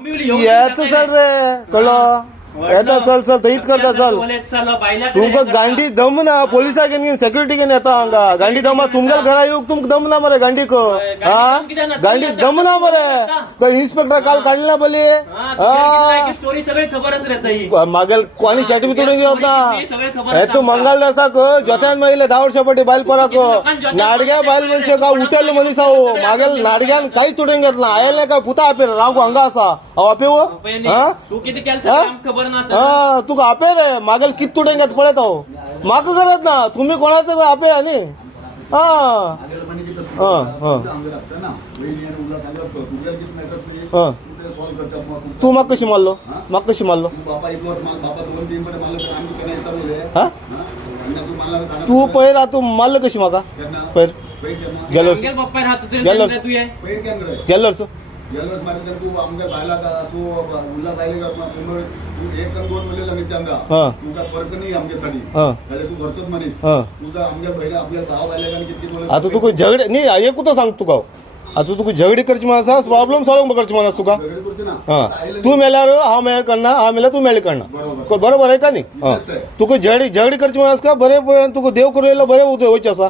याचं चल रे कळलं येता चल चल तईत करता चल तुमका गांडी दम ना पोलिसा के सेक्युरिटी के नेता हांगा गांडी दमा तुमगेल घरा येऊक तुमक दम ना मरे गांडी को हा गांडी दम ना मरे तो इन्स्पेक्टर काल काढला बोले स्टोरी सगळी खबरच रहतई मागेल कोणी शर्ट भी तुडून होता हे तू मंगल दसा को जोत्यान महिले 10 वर्षापटी बायल परा को नाडग्या बायल मनशे का उठल मनीस आहो मागेल नाडग्यान काही तुडून घेतला आयले का पुता आपे राव को हंगा असा आपे वो तू किती केलं खबर हा तू आपे रे मागेल किती तुडून घेत पळत आहो माक करत ना तुम्ही कोणाचं आपे आणि हा हा हा तू मग कशी मारलो मग कशी मारलो हा तू पैर तू मारलं कशी माका पैर गेलो गेलोच तू आमच्या बायला का तू उल्ला बायले का एक तर दोन मुलीला मित्रांगा तुझा फरक नाही आमच्यासाठी तू घरचंच म्हणीस तुझा आमच्या बहिणी आपल्या भाव बायला किती आता तू झगडे नाही ऐकू तर सांग तू आता तुका झगडी करची म्हणा प्रॉब्लेम सॉल्व करची म्हणा तुका तू मेल्यावर हा मेळ करणार हा मेला तू मेळ करणार बरोबर आहे का नाही तुका झगडी करची म्हणा का बरे तुका देव करू बरे होते असा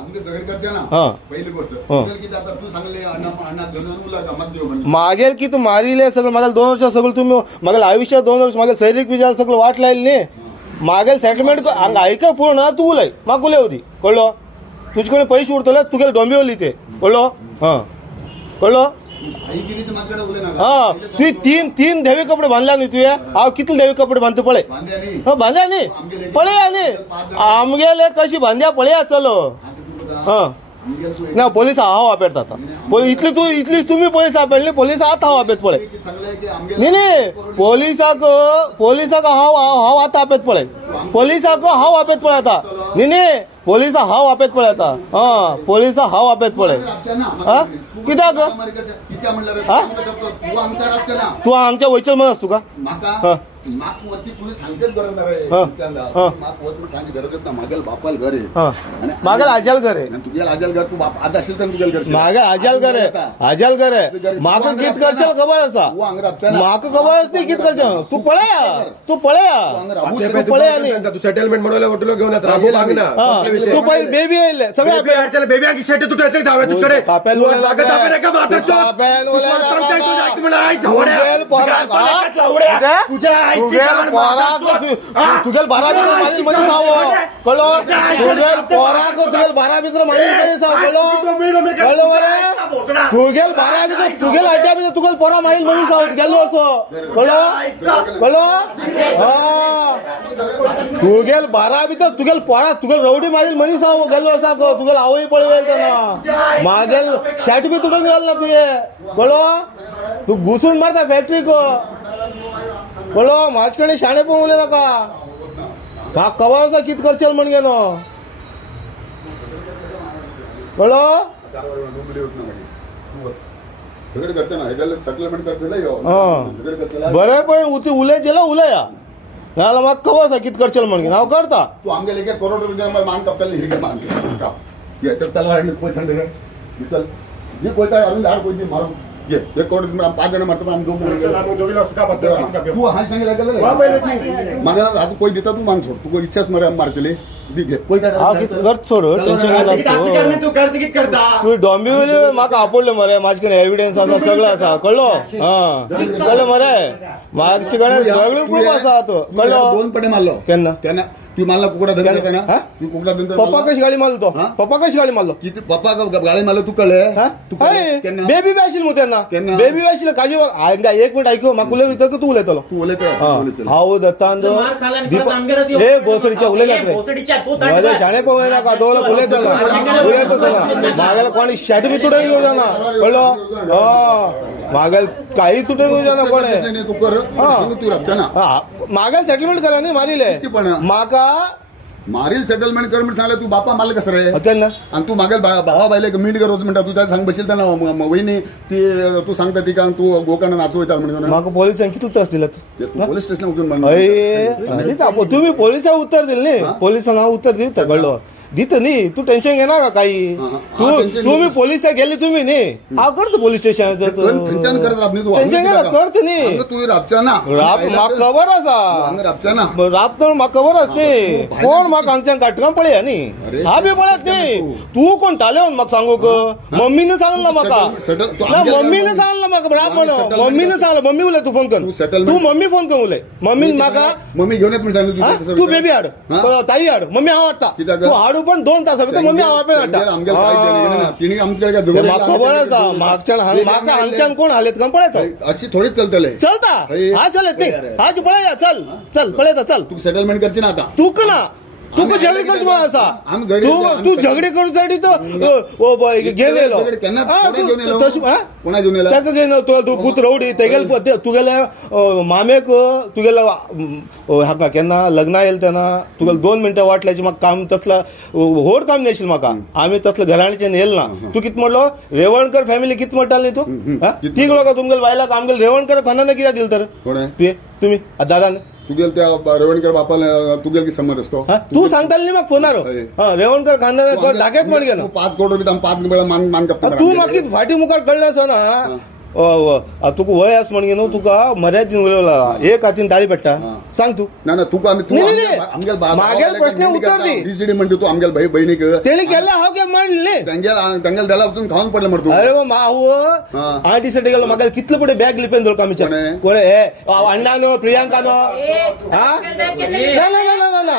मागेल की तू मारिले सगळं मला 2 वर्ष सगळं तुम्ही मागेल आयुष्यात 2 वर्ष मागेल सैनिक विजय सगळं वाट लाईल नाही मागेल सेटलमेंट ऐका पूर्ण तू उलय मागुले होती कळलो तुझ्याकडे पैसे उरतले तुगे डोंबिवली ते कळलो हा कळलो हा तू तीन देवी कपडे बांधला नाही तुझे हा किती देवी कपडे बांधतो पळे बांध्या नाही पळे आणि आमगेले कशी बांध्या पळे चलो हा ना पोलीस हाव वापेरता आता इतलीच तुम्ही पोलीस वापरले पोलीस आत हाव वापेत पळे नाही पोलिसाक हाव आता वापेत पळे पोलिसाक हाव वापेत पळे आता नाही पोलिस हाव वापेत पळे आता हा पोलिस हाव वापेत पळे हा कित्याक तू आमच्या वैचल म्हणस तुका मागेल आजाल घर आहे तुझ्या आजाल घर तू आज असेल तर तुझ्या घर मागे आजाल घर आहे आजाल घर आहे माका कित करचल खबर असा माका खबर असते कित करचल तू पळे आणि तू सेटलमेंट म्हणून होटल घेऊन तू पहिले बेबी येईल सगळ्या बेबी आगी शेट तू त्याचे धावे तुझ्याकडे तुझ्या 12 मित्र मारील मध्ये साव कळलो तुझ्या 12 मित्र मारील मध्ये साव कळलो बरे तुझेल 12 मित्र तुझेल 8 मित्र तुझेल पोरा मारील मध्ये साव गेलो असं कळलो हा तुझेल 12 मित्र तुझेल पोरा तुझेल रवडी मारील मध्ये साव गेलो असा तुझेल आवई पळवेल ना मागेल शर्ट बी तुटून गेल ना तुझे कळलो तू घुसून मारता फॅक्टरी को बोलो माझकडे शाणे पण उले नका हा कवाचा कित करचल म्हण गे नो बोलो बरे पण उले गेला उलया नाला मग कवाचा कित करचल म्हण गे नाव करता तू आमगे लेके करोड रुपये मान कपतल हे मान ये तर त्याला कोई थंड चल ये कोई तर अजून झाड कोई मारू ये 1 करोड 5 जण मारतो आम्ही 2 तू हा सांगितलं मला कोई देता तू मान सोड तू इच्छाच मरे मारचले घर सोड टेन्शन तू डॉम्बिवली म्हाका आपडले मरे माझ्याकडे एव्हिडन्स असा सगळं असा कळलो हा कळलं मरे माझ्या कडे सगळे प्रूफ असा तो कळलो 2 पडे मारलो त्यांना ती मला कुकडा धरला ना ती कुकडा धरला पप्पा कशी गाडी मारलो तो पप्पा कशी गाडी मारलो किती पप्पा गाडी मारलो तू कळले बेबी बॅशील मग त्यांना बेबी बॅशील काजी 1 मिनिट ऐकू मग उले विचार तू उले तू उले हाव दत्तांद हे भोसडीच्या उले माझ्या शाणे पोहे का दोन उले मागेला कोणी शर्ट बी तुटून घेऊ जाना कळलो मागेल काही तुटून घेऊ जाना कोणी तू कर मागेल सेटलमेंट करा नाही मारिले माका मारील सेटलमेंट कर म्हणून सांगलं तू बापा मला कसं रे आणि तू मागेल भावा बायले मीट कर रोज म्हणता तू त्याला सांग बसेल त्यांना वहिनी ती तू सांगता ती का तू गोकांना नाचू येतात म्हणजे माका पोलिसांनी किती त्रास दिला पोलीस स्टेशन उचलून तुम्ही पोलिसांना उत्तर दिले नाही पोलिसांना उत्तर दिलं कळलो दित न्ही तू टेन्शन घेणार का काही हा, हा. तू हा, tension तुम्ही घेऊ. पोलिस गेले तुम्ही न्ही हांव करता पोलीस स्टेशनाचेर थंयच्यान करत राब न्ही तू टेन्शन घेना करता न्ही तू राबच्या ना राप म्हाका खबर आसा हांगा राबच्या ना राप तर म्हाका खबर आसा ती तू कोण म्हाका हांगच्यान काटकां पळया न्ही अरे, हा बी पळयात न्ही तू कोण तालेवन म्हाका सांगू मम्मीनं सांगला म्हाका settle- तू ना आमच्या मम्मीनं घरात सांगला म्हाका राप आम्ही म्हणून settlement मम्मीनं सांगलं मम्मी उलय तू फोन कर तू settlement- तू मम्मी फोन कर उलय मम्मीन म्हाका मम्मी घेऊन येत म्हणजे हा? सांगितलं तू बेबी हाड हा? ताई हाड मम्मी हांव हाडटा कित्याक? तू हाडू पण 2 तास भितर मम्मी हांव आपे आमगे काय देणं घेणं ना. तिने आमच्याकडे काय हाडटा जवळ म्हाका खबर आसा म्हागच्यान म्हाका हांगच्यान कोण हालयत काय पळयता अशी थोडीच चलतले चलता अरे. हा चलत न्ही हाच पळया चल चल पळयता चल तू सेटलमेंट करची ना आता तूक ना तुका आम्ही झगडे करचे मला आसा आम्ही झगडे- तू आम्ही तू झगडे- झगडे करूसाठी तर घेवन येयलो झगडे केन्ना- हा, कोणा घेवन येयलो? तशी हा? कोणा घेवन येयलो? ताका घेवन येयलो तू पुत रवडी तेगेले तुगेले मामेक तुगेले हाका केन्ना लग्ना येयले तेन्ना तुगेले 2 मिनटां वाटल्याची म्हाका काम तसला व्हड काम नाशिल्लें म्हाका आमी तसले घराण्याच्यान येयलो ना तू कितें म्हणलो रेवणकर फॅमिली कितें म्हणटाली न्ही तू हा? ठीक लोक तुमगेले बायलाक आमगेले रेवणकर खंडाने कित्याक दिले तर कोण आहे तुम्ही दादान तुगेल त्या रेवणकर बापाला तुगेल की संमत असतो हा? तू सांगताल न्ही म्हाका फोनार हय. रेवणकर खानदान दाखयत म्हण गेलो 5 कोटी रुपये 5 वेळा मान कापता तू म्हाका फाटी मुखार कळ्ळें आसा ना तुका वय आस म्हण न्हू तुका मर्यादीन उलयला एक हातीन ताळी पडटा सांग तू ना ना तुका आम्ही नाही, नाही. मागेल प्रश्न उत्तर दी. डीसीडी म्हणतो तू आमगेल भाई बहिणीक तेणी केला हांव काय म्हणले त्यांगेल त्याला वचून खाऊन पडलं म्हणतो तू. अरे माव हा. आठी साठी गेलो म्हाका कितले पुढे बॅग लिपेन दवरका आमच्या कोण आहे? कोण हे अण्णा न्हू प्रियांका न्हू हा ना ना ना ना ना ना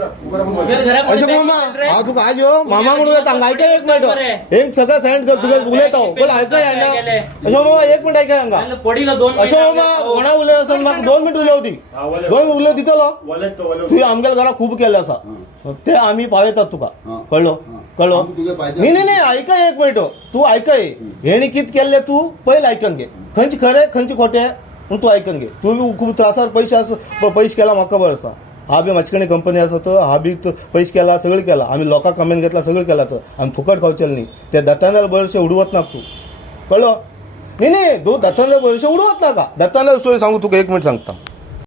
अशोक मामा हांव तुका आज यो मामा म्हणून येता हांगा आयकय एक मिनिट एक सगळं सेंड कर तुगे उलयता बोल आयकय अण्णा अशोक मामा एक मिनिट आयकय हांगा पडिलो 2 अशोक मामा कोणा उलय आसन म्हाका 2 मिनिट उलयव दी 2 उलय दितलो तुवें आमगेल्या घरा खूब केलें आसा ते आमी पावयतात तुका कळलो कळलो आमी तुगे पाहिजे. न्ही न्ही न्ही आयकय एक मिनिट तू आयकय हेणी कित केल्ले तू पयलीं आयकन घे खंयचे खरें खंयचे खोटें म्हूण तू आयकन घे तू बी खूब त्रासार पयशे केला म्हाका खबर आसा हा बी म्हाजे कडेन कंपनी आसा तर हा बी पयशे केला सगळें केला आमी लोकांक कमेंट घेतला सगळें केला तर आमी फुकट खावचेल न्ही ते दत्तानल बरशे उडवत नाका तू कळलो न्ही न्ही तू दत्तानल बरशे उडवत नाका दत्तानल स्टोरी सांगू तुका एक मिनिट सांगता